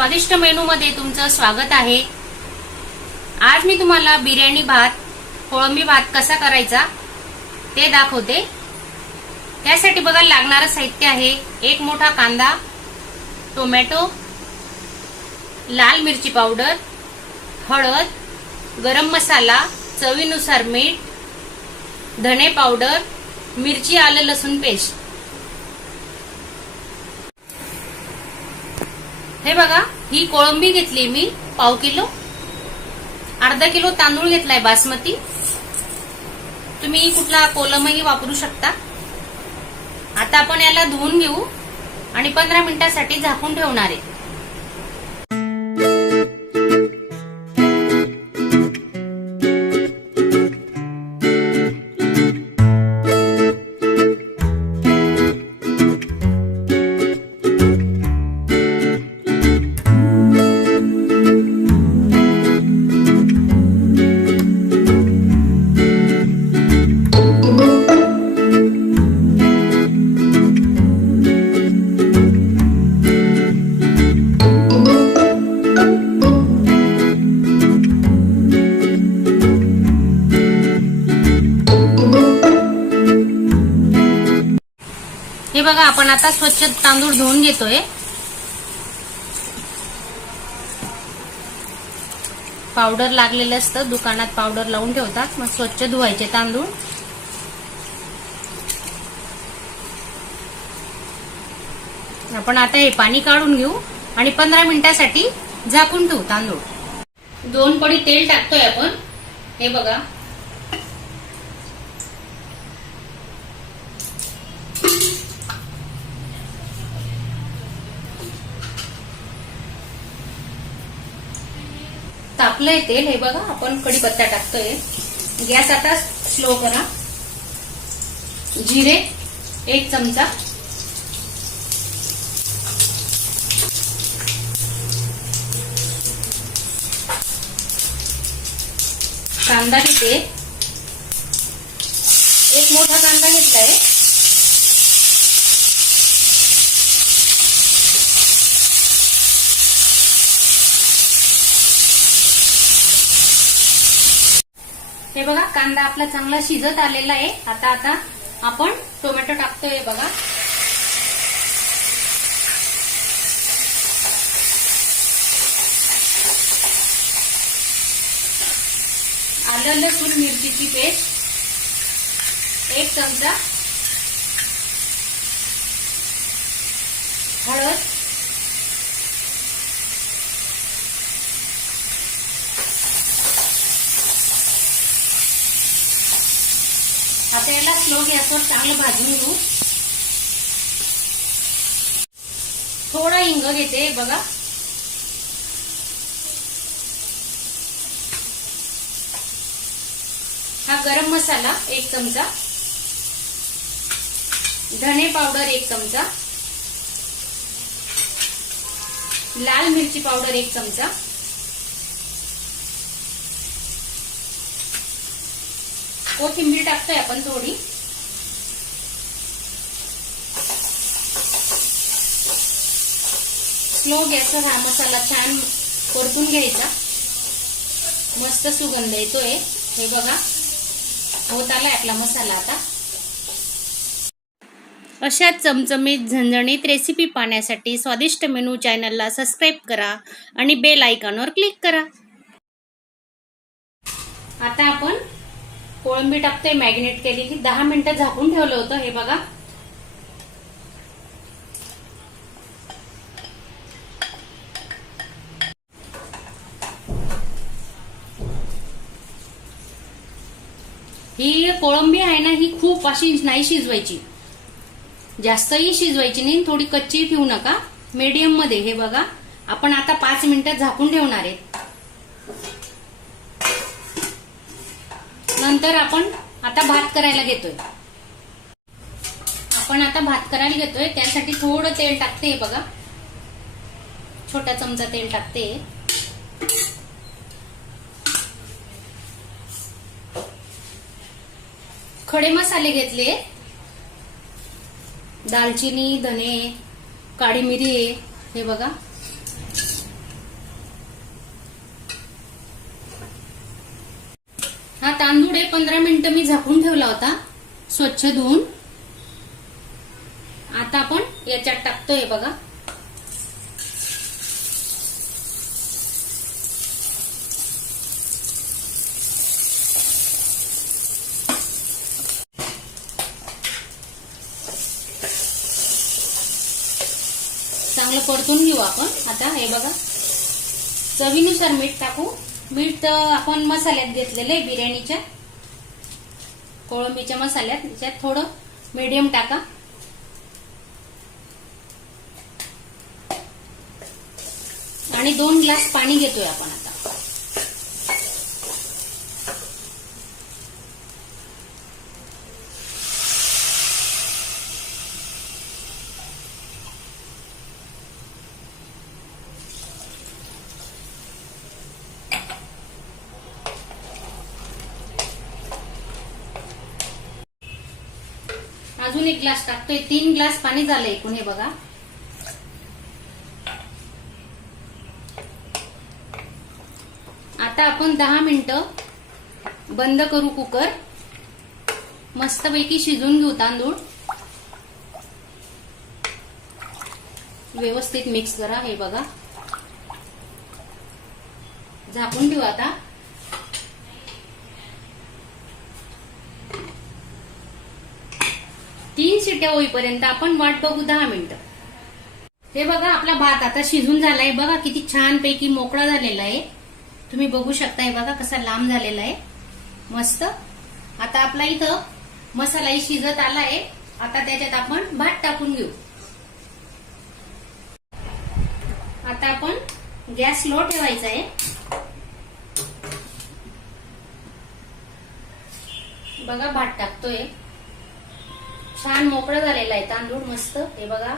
स्वादिष्ट मेनू मध्ये तुमचं स्वागत आहे. आज मी तुम्हाला बिर्याणी भात कोळंबी भात कसा करायचा ते दाखवते. त्यासाठी बघा लागणारं साहित्य आहे. एक मोठा कांदा टोमॅटो लाल मिरची पावडर हळद गरम मसाला चवीनुसार मीठ धणे पावडर मिरची आलं लसूण पेस्ट. हे बघा ही कोळंबी घेतली मी पाव किलो. अर्धा किलो तांदूळ घेतलाय बासमती. तुम्ही कुठला कोलमही वापरू शकता. आता आपण याला धुवून घेऊ आणि पंधरा मिनिटासाठी झाकून ठेवणार आहे. आपण आता स्वच्छ तांदूळ धुवून घेतोय. पावडर लागलेलं असतं दुकानात पावडर लावून ठेवतात मग स्वच्छ धुवायचे तांदूळ. आपण आता हे पाणी काढून घेऊ आणि पंधरा मिनिटासाठी झाकून ठेवू तांदूळ. दोन पडी तेल टाकतोय आपण. हे बघा. तापलंय तेल हे बघा आपण कढीपत्ता टाकतोय. गॅस आता स्लो करा. जिरे एक चमचा. कांदा घेते. एक मोठा कांदा घेतलाय. हे बघा कांदा आपला चांगला शिजत आलेला आहे. आता आता आपण टोमॅटो टाकतोय बघा. आलं लसूण मिरचीची पेस्ट. एक चमचा हळद. आता याला स्लो गॅसवर चांगलं भाजून घेऊ. थोडा हिंग घेते बघा. हा गरम मसाला एक चमचा. धने पावडर एक चमचा. लाल मिरची पावडर एक चमचा. कोथिंबीर टाकतोय आपण थोडी. स्लो गॅसवर हा मसाला छान परतून घ्यायचा. मस्त सुगंध येतोय. हे बघा होत आलाय आपला मसाला आता. अशा चमचमीत झणझणीत रेसिपी पाहण्यासाठी स्वादिष्ट मेनू चॅनलला सबस्क्राईब करा आणि बेल आयकॉनवर क्लिक करा. आता आपण कोळंबी टाकते मॅग्नेट केलेली दहा मिनिटं झाकून ठेवलं होतं हे बघा. ही कोळंबी आहे ना ही खूप अशी नाही शिजवायची. जास्तही शिजवायची नाही थोडी कच्ची ठेवू नका. मीडियममध्ये हे बघा. आपण आता पाच मिनिटं झाकून ठेवणार आहे. नंतर आपण आता भात करायला घेतोय. आपण आता भात करायला घेतोय. त्यासाठी थोडं तेल टाकते बघा. छोटा चमचा तेल टाकते. खडे मसाले घेतले. दालचिनी धने काळी मिरी हे बघा. तांदूळ हे पंधरा मिनिटं मी झाकून ठेवला होता. स्वच्छ धुवून. आता आपण याच्यात टाकतोय बघा. चांगलं परतून घेऊ आपण. आता हे बघा. चवीनुसार मीठ टाकू. मीठ आपण मसाल्यात घेतलेलं आहे बिर्याणीच्या. कोळंबीच्या मसाल्यात. त्याच्यात थोडं मीडियम टाका. आणि दोन ग्लास पाणी घेतोय आपण आता अजून एक ग्लास टाकतोय. तीन ग्लास पाणी झालं एकूण हे बघा. आता आपण दहा मिनिटं बंद करू कुकर. मस्तपैकी शिजून घेऊ तांदूळ. व्यवस्थित मिक्स करा हे बघा. झाकून ठेवू आता. तीन होईपर्यंत आपण वाट बघू दहा मिनिटं. हे बघा आपला भात आता शिजून झालाय. बघा किती छान पैकी मोकळा झालेला आहे. तुम्ही बघू शकताय बघा कसा लांब झालेला आहे. मस्त. आता आपला इथं मसालाही शिजत आलाय. आता त्याच्यात आपण भात टाकून घेऊ. आता आपण गॅस लो ठेवायचा आहे. बघा भात टाकतोय. छान मोकळा झालेला आहे. तांदूळ मस्त. हे बघा.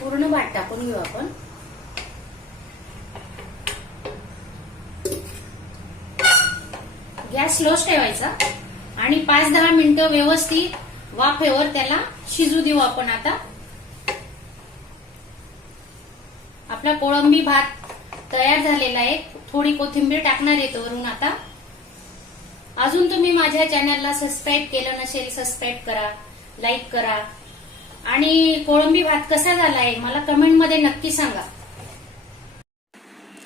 पूर्ण भात टाकून घेऊ आपण. गॅस स्लोच ठेवायचा. आणि पाच दहा मिनिटं व्यवस्थित वाफेवर त्याला शिजू देऊ आपण आता. आपला कोळंबी भात तयार झालेला आहे. थोडी कोथिंबीर टाकणार येतो वरून आता. अजून तुम्ही माझ्या चॅनलला सबस्क्राईब केलं नसेल सबस्क्राईब करा लाईक करा. आणि कोळंबी भात कसा झाला आहे मला कमेंटमध्ये नक्की सांगा.